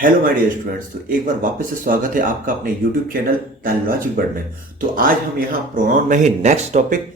Hello my dear students. तो एक बार वापस से स्वागत है आपका अपने YouTube channel the logic word में। तो आज हम यहाँ प्रोनाउन में ही नेक्स्ट टॉपिक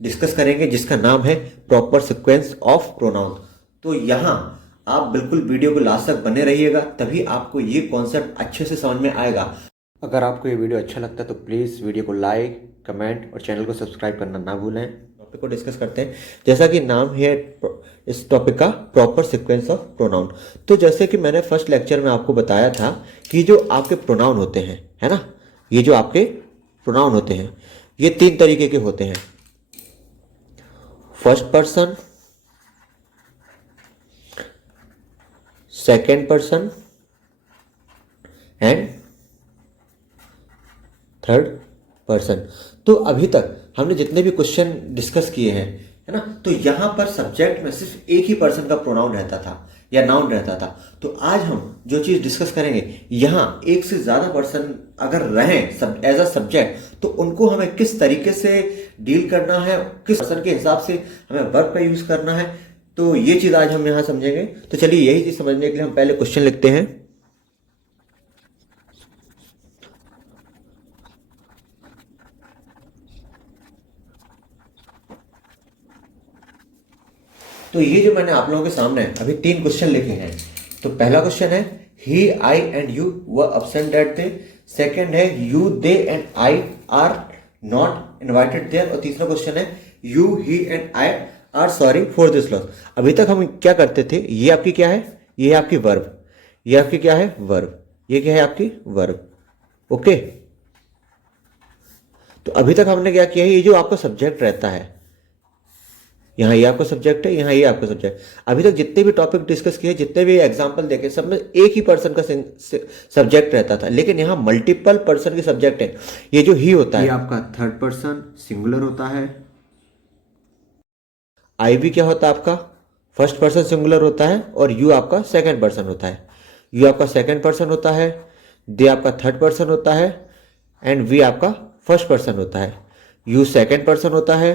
डिस्कस करेंगे जिसका नाम है प्रॉपर सीक्वेंस ऑफ प्रोनाउन। तो यहाँ आप बिल्कुल वीडियो को लास्ट तक बने रहिएगा, तभी आपको ये कॉन्सेप्ट अच्छे से समझ में आएगा। अगर आपको ये वीडियो अच्छा लगता है तो प्लीज़ वीडियो को लाइक, कमेंट और चैनल को सब्सक्राइब करना ना भूलें। टॉपिक को डिस्कस करते हैं। जैसा कि नाम है इस टॉपिक का प्रॉपर सीक्वेंस ऑफ प्रोनाउन। तो जैसे कि मैंने फर्स्ट लेक्चर में आपको बताया था कि जो आपके प्रोनाउन होते हैं, है ना, ये जो आपके प्रोनाउन होते हैं ये तीन तरीके के होते हैं। First person, second person and third person. तो अभी तक हमने जितने भी क्वेश्चन डिस्कस किए हैं, है ना, तो यहां पर सब्जेक्ट में सिर्फ एक ही पर्सन का प्रोनाउन रहता था या नाउन रहता था। तो आज हम जो चीज डिस्कस करेंगे, यहां एक से ज्यादा पर्सन अगर रहें सब एज अ सब्जेक्ट, तो उनको हमें किस तरीके से डील करना है, किस पर्सन के हिसाब से हमें वर्ब का यूज करना है, तो ये चीज आज हम यहां समझेंगे। तो चलिए यही चीज समझने के लिए हम पहले क्वेश्चन लिखते हैं। तो ये जो मैंने आप लोगों के सामने अभी तीन क्वेश्चन लिखे हैं। तो पहला क्वेश्चन है he, I and you were absent that day. Second है you, they and I are not invited there. और तीसरा क्वेश्चन है you, he and I are sorry for this loss. अभी तक हम क्या करते थे, ये आपकी क्या है, ये है आपकी वर्ब, ये आपकी क्या है वर्ब, ये क्या है आपकी वर्ब। ओके, तो अभी तक हमने क्या किया है, ये जो आपका सब्जेक्ट रहता है, यहाँ ये आपका सब्जेक्ट है, यहाँ ये आपका सब्जेक्ट। अभी तक जितने भी टॉपिक डिस्कस किए, जितने भी एग्जांपल देखे, सब में एक ही पर्सन का सब्जेक्ट रहता था, लेकिन यहाँ मल्टीपल पर्सन के सब्जेक्ट है। ये जो ही होता है, ये आपका थर्ड पर्सन सिंगुलर होता है। आई भी क्या होता है आपका फर्स्ट पर्सन सिंगुलर होता है, और यू आपका सेकेंड पर्सन होता है। यू आपका सेकेंड पर्सन होता है, दे आपका थर्ड पर्सन होता है, एंड वी आपका फर्स्ट पर्सन होता है। यू सेकेंड पर्सन होता है,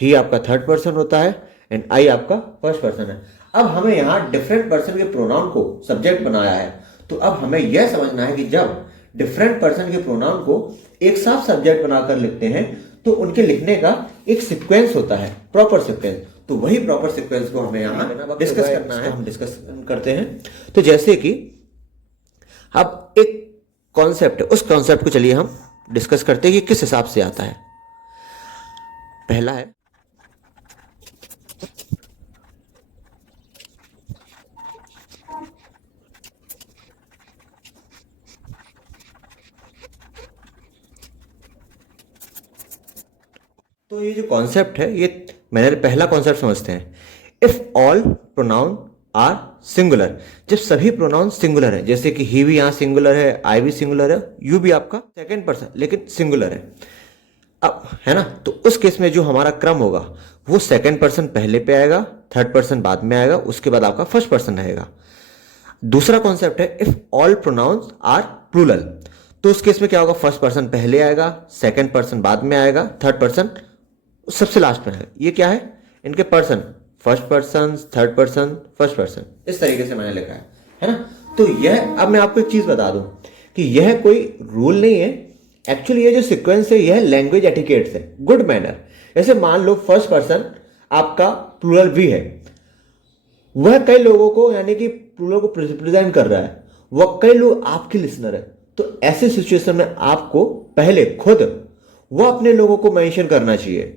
ही आपका थर्ड पर्सन होता है, एंड आई आपका फर्स्ट पर्सन है। अब हमें यहां डिफरेंट पर्सन के प्रोनाउन को सब्जेक्ट बनाया है। तो अब हमें यह समझना है कि जब डिफरेंट पर्सन के प्रोनाउन को एक साथ सब्जेक्ट बनाकर लिखते हैं तो उनके लिखने का एक सीक्वेंस होता है, प्रॉपर सीक्वेंस। तो वही प्रॉपर सीक्वेंस को हमें यहां डिस्कस करना है, हम डिस्कस करते हैं। तो जैसे कि अब एक कॉन्सेप्ट है, उस कॉन्सेप्ट को चलिए हम डिस्कस करते हैं कि किस हिसाब से आता है। पहला है तो ये जो कॉन्सेप्ट है, ये मैंने पहला कॉन्सेप्ट समझते हैं। If all pronoun are singular, जब सभी प्रोनाउन सिंगुलर है, जैसे कि ही भी यहाँ सिंगुलर है, आई भी सिंगुलर है, यू भी आपका सेकेंड पर्सन लेकिन सिंगुलर है, अब है ना, तो उस केस में जो हमारा क्रम होगा वो सेकेंड पर्सन पहले पे आएगा, थर्ड पर्सन बाद में आएगा, उसके बाद आपका फर्स्ट पर्सन रहेगा। दूसरा कॉन्सेप्ट है if all pronouns are plural, तो उस केस में क्या होगा, फर्स्ट पर्सन पहले आएगा, सेकेंड पर्सन बाद में आएगा, थर्ड पर्सन सबसे लास्ट में है। ये क्या है, इनके person, first person, third person, first person, इस तरीके से मैंने लिखा है ना। तो यह, अब मैं आपको एक चीज बता दूं कि यह कोई रूल नहीं है। एक्चुअली ये जो सीक्वेंस है यह लैंग्वेज एटिकेट्स है, गुड मैनर। जैसे मान लो फर्स्ट पर्सन आपका प्लूरल भी है, वह कई लोगों को यानी कि प्लूरल को रिप्रेजेंट कर रहा है, वह कई लोग आपके लिसनर है। तो ऐसे सिचुएशन में आपको पहले खुद वो अपने लोगों को मेंशन करना चाहिए,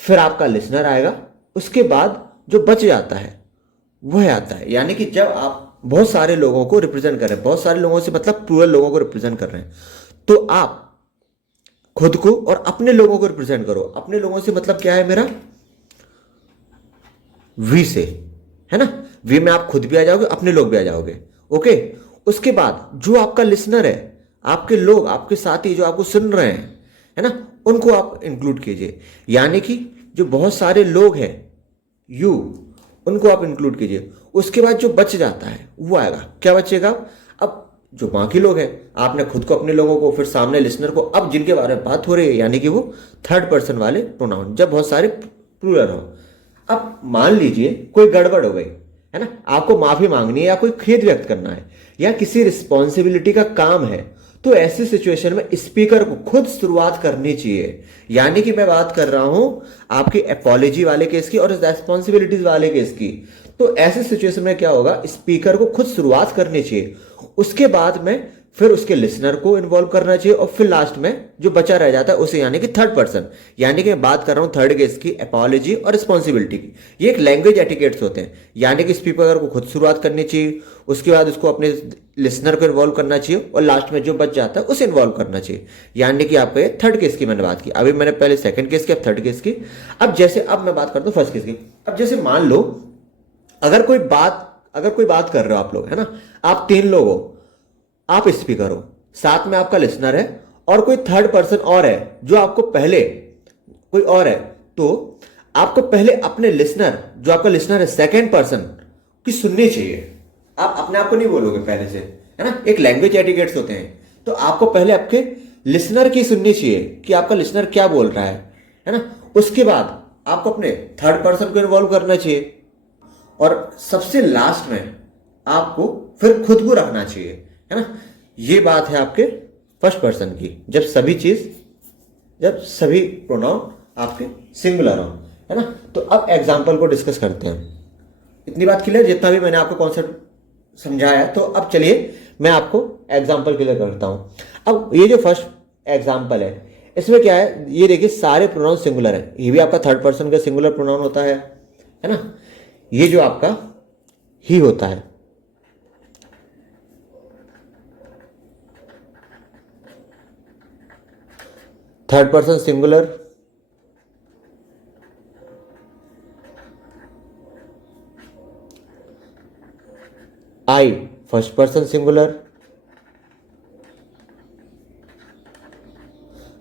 फिर आपका लिसनर आएगा, उसके बाद जो बच जाता है वह आता है। यानी कि जब आप बहुत सारे लोगों को रिप्रेजेंट कर रहे हैं, बहुत सारे लोगों से मतलब प्लूरल लोगों को रिप्रेजेंट कर रहे हैं, तो आप खुद को और अपने लोगों को रिप्रेजेंट करो। अपने लोगों से मतलब क्या है मेरा, वी से, है ना, वी में आप खुद भी आ जाओगे, अपने लोग भी आ जाओगे। ओके, उसके बाद जो आपका लिसनर है, आपके लोग, आपके साथी जो आपको सुन रहे हैं, है ना, उनको आप इंक्लूड कीजिए। यानी कि जो बहुत सारे लोग हैं, यू, उनको आप इंक्लूड कीजिए। उसके बाद जो बच जाता है वो आएगा, क्या बचेगा, अब जो बाकी लोग हैं, आपने खुद को, अपने लोगों को, फिर सामने लिसनर को, अब जिनके बारे में बात हो रही है, यानी कि वो थर्ड पर्सन वाले प्रोनाउन, जब बहुत सारे प्लूरल हो। अब मान लीजिए कोई गड़बड़ हो गई, है ना, आपको माफी मांगनी है या कोई खेद व्यक्त करना है, या किसी रिस्पॉन्सिबिलिटी का काम है, तो ऐसी सिचुएशन में स्पीकर को खुद शुरुआत करनी चाहिए। यानी कि मैं बात कर रहा हूं आपकी अपॉलॉजी वाले केस की और रेस्पॉन्सिबिलिटीज वाले केस की। तो ऐसे सिचुएशन में क्या होगा, स्पीकर को खुद शुरुआत करनी चाहिए, उसके बाद में फिर उसके लिसनर को इन्वॉल्व करना चाहिए, और फिर लास्ट में जो बचा रह जाता है उसे, यानी कि थर्ड पर्सन। यानी कि मैं बात कर रहा हूं थर्ड केस की, अपॉलॉजी और रिस्पॉन्सिबिलिटी की। ये एक लैंग्वेज एटिकेट्स होते हैं, यानी कि स्पीकर को खुद शुरुआत करनी चाहिए, उसके बाद उसको अपने लिसनर को इन्वॉल्व करना चाहिए, और लास्ट में जो बच जाता है उसे इन्वॉल्व करना चाहिए। यानी कि आपका ये थर्ड केस की मैंने बात की। अभी मैंने पहले सेकंड केस की, अब थर्ड केस की। अब मैं बात करता हूं फर्स्ट केस की। अब जैसे मान लो अगर कोई बात कर रहे हो आप लोग, है ना, आप 3 लोग हो, आप स्पीकर हो, साथ में आपका लिसनर है, और कोई थर्ड पर्सन और है जो आपको पहले कोई और है, तो आपको पहले अपने लिसनर, जो आपका लिसनर है सेकंड पर्सन की सुननी चाहिए। आप अपने आप को नहीं बोलोगे पहले से, है ना, एक लैंग्वेज एटिकेट्स होते हैं। तो आपको पहले आपके लिसनर की सुननी चाहिए कि आपका लिसनर क्या बोल रहा है ना। उसके बाद आपको अपने थर्ड पर्सन को इन्वॉल्व करना चाहिए, और सबसे लास्ट में आपको फिर खुद को रखना चाहिए, है ना। ये बात है आपके फर्स्ट पर्सन की, जब सभी प्रोनाउन आपके सिंगुलर हो, है ना। तो अब एग्जाम्पल को डिस्कस करते हैं। इतनी बात क्लियर, जितना भी मैंने आपको कॉन्सेप्ट समझाया। तो अब चलिए मैं आपको एग्जाम्पल क्लियर करता हूं। अब ये जो फर्स्ट एग्जाम्पल है, इसमें क्या है, ये देखिए सारे प्रोनाउन सिंगुलर है। ये भी आपका थर्ड पर्सन का सिंगुलर प्रोनाउन होता है ना। ये जो आपका ही होता है, third person singular, I first person singular,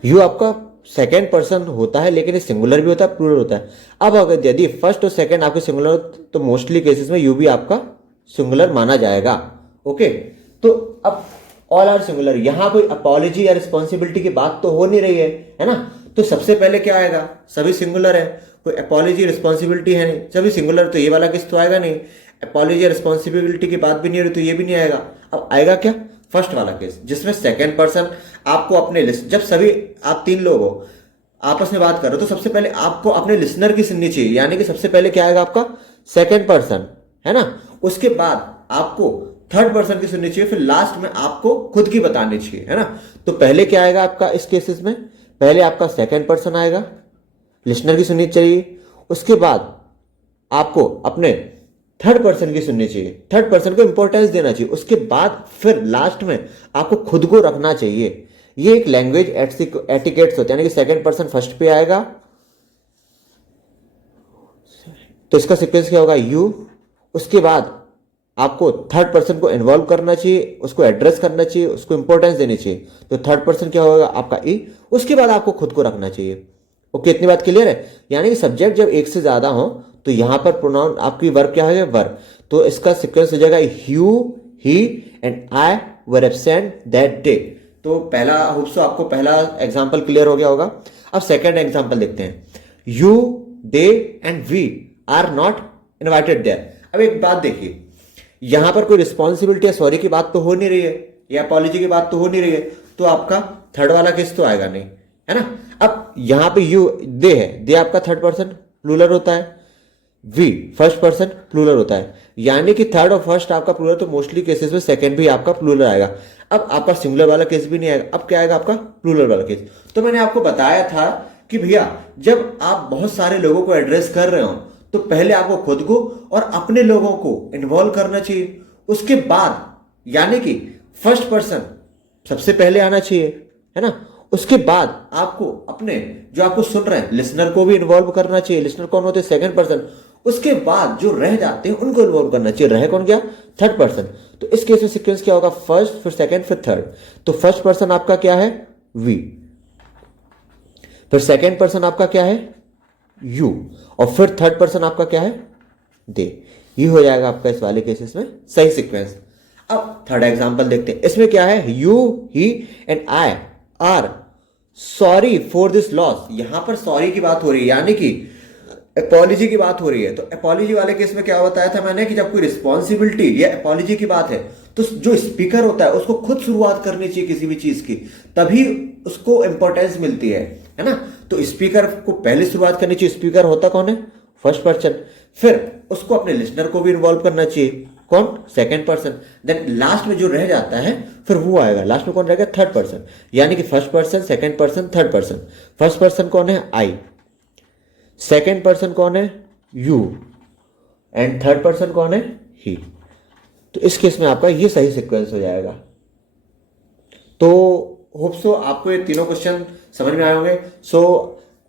you आपका सेकेंड पर्सन होता है, लेकिन ये सिंगुलर भी होता है, प्लूरल होता है। अब अगर यदि फर्स्ट और सेकेंड आपके सिंगुलर हो, तो मोस्टली केसेस में यू भी आपका सिंगुलर माना जाएगा। ओके, तो अब ऑल आर सिंगुलर, यहां कोई अपॉलॉजी या रिस्पॉन्सिबिलिटी की बात तो हो नहीं रही है ना। तो सबसे पहले क्या आएगा, सभी सिंगुलर है, कोई अपॉलॉजी रिस्पॉन्सिबिलिटी है नहीं, सभी सिंगुलर, तो ये वाला केस तो आएगा नहीं। अपॉलॉजी या रिस्पॉन्सिबिलिटी की बात भी नहीं हो रही, तो ये भी नहीं आएगा। अब आएगा क्या, फर्स्ट वाला केस, जिसमें सेकेंड पर्सन आपको अपने लिस्ट, जब सभी आप 3 लोग हो आपस में बात कर रहे हो, तो सबसे पहले आपको अपने लिसनर की सुननी चाहिए। यानी कि सबसे पहले क्या आएगा आपका सेकेंड पर्सन, है ना। उसके बाद आपको थर्ड पर्सन की सुननी चाहिए, फिर लास्ट में आपको खुद की बतानी चाहिए, है ना। तो पहले क्या आएगा आपका इस केसेस में, पहले आपका सेकेंड पर्सन आएगा, लिसनर की सुननी चाहिए, उसके बाद आपको अपने थर्ड पर्सन की सुननी चाहिए, थर्ड पर्सन को इंपॉर्टेंस देना चाहिए, उसके बाद फिर लास्ट में आपको खुद को रखना चाहिए। ये एक लैंग्वेज एटिकेट्स होते हैं, यानी कि सेकंड पर्सन फर्स्ट पे आएगा, तो इसका सीक्वेंस क्या होगा, यू, उसके बाद आपको थर्ड पर्सन को इन्वॉल्व करना चाहिए, उसको एड्रेस करना चाहिए, उसको इंपॉर्टेंस देनी चाहिए, तो थर्ड पर्सन क्या होगा आपका ई, उसके बाद आपको खुद को रखना चाहिए। ओके, इतनी बात क्लियर है। यानी कि सब्जेक्ट जब एक से ज्यादा हो, तो यहां पर प्रोनाउन आपकी वर्ब क्या है, वर्ब, तो इसका सीक्वेंस हो जाएगा you, he and I were absent that day. तो पहला होप सो आपको पहला एग्जांपल क्लियर हो गया होगा। अब सेकंड एग्जांपल देखते हैं, you, they and we are not invited there. अब एक बात देखिए, यहां पर कोई रिस्पॉन्सिबिलिटी या सॉरी की बात तो हो नहीं रही है, या अपॉलॉजी की बात तो हो नहीं रही है, तो आपका थर्ड वाला केस तो आएगा नहीं, है ना। अब यहां पे यू, दे है, दे आपका थर्ड पर्सन प्लूरल होता है, वी फर्स्ट पर्सन प्लूरल होता है, यानी कि थर्ड और फर्स्ट आपका प्लूरल, तो मोस्टली केसेस में सेकंड भी आपका प्लूरल आएगा। अब आपका सिंगुलर वाला केस भी नहीं आएगा, अब क्या आएगा आपका प्लूरल वाला केस। तो मैंने आपको बताया था कि भैया जब आप बहुत सारे लोगों को एड्रेस कर रहे हो, तो पहले आपको खुद को और अपने लोगों को इन्वॉल्व करना चाहिए, उसके बाद यानी कि फर्स्ट पर्सन सबसे पहले आना चाहिए, है ना। उसके बाद आपको अपने जो आपको सुन रहे हैं लिसनर को भी इन्वॉल्व करना चाहिए। लिसनर कौन होते हैं, सेकंड पर्सन। उसके बाद जो रह जाते हैं उनको इन्वॉल्व करना चाहिए। रह कौन गया, थर्ड पर्सन। तो इस केस में सीक्वेंस क्या होगा, फर्स्ट फिर सेकंड फिर थर्ड। तो फर्स्ट पर्सन आपका क्या है, वी, फिर सेकंड पर्सन आपका क्या है, यू, और फिर थर्ड पर्सन आपका क्या है, दे। ये हो जाएगा आपका इस वाले केसेस में सही सीक्वेंस। अब थर्ड एग्जांपल देखते हैं, इसमें क्या है, you, he and I are sorry for this loss. यहां पर सॉरी की बात हो रही है, यानी कि एपॉलॉजी की बात हो रही है, तो एपॉलॉजी वाले केस में क्या बताया था मैंने कि जब कोई रिस्पॉन्सिबिलिटी या एपॉलॉजी की बात है तो जो स्पीकर होता है उसको खुद शुरुआत करनी चाहिए किसी भी चीज की, तभी उसको इंपॉर्टेंस मिलती है ना। तो स्पीकर को पहले शुरुआत करनी चाहिए। स्पीकर होता कौन है? First person. फिर उसको अपने लिसनर को भी इन्वॉल्व करना चाहिए, कौन? Second person. देन लास्ट में जो रह जाता है फिर वो आएगा, लास्ट में कौन रहेगा? Third person. यानी कि first person, second person, third person. First person कौन है? आई। सेकंड पर्सन कौन है? यू। एंड थर्ड पर्सन कौन है? ही। तो इस केस में आपका ये सही सीक्वेंस हो जाएगा। तो होप सो आपको ये तीनों क्वेश्चन समझ में आए होंगे। सो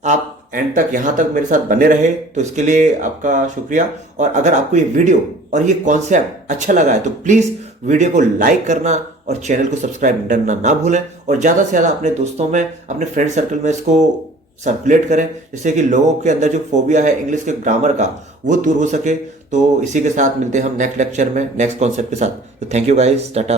आप एंड तक यहां तक मेरे साथ बने रहे तो इसके लिए आपका शुक्रिया। और अगर आपको ये वीडियो और ये कॉन्सेप्ट अच्छा लगा है तो प्लीज वीडियो को लाइक करना और चैनल को सब्सक्राइब करना ना भूलें, और ज्यादा से ज्यादा अपने दोस्तों में, अपने फ्रेंड सर्कल में इसको सर्कुलेट करें, जिससे कि लोगों के अंदर जो फोबिया है इंग्लिश के ग्रामर का वो दूर हो सके। तो इसी के साथ मिलते हैं हम नेक्स्ट लेक्चर में नेक्स्ट कॉन्सेप्ट के साथ। तो थैंक यू गाइस, टाटा।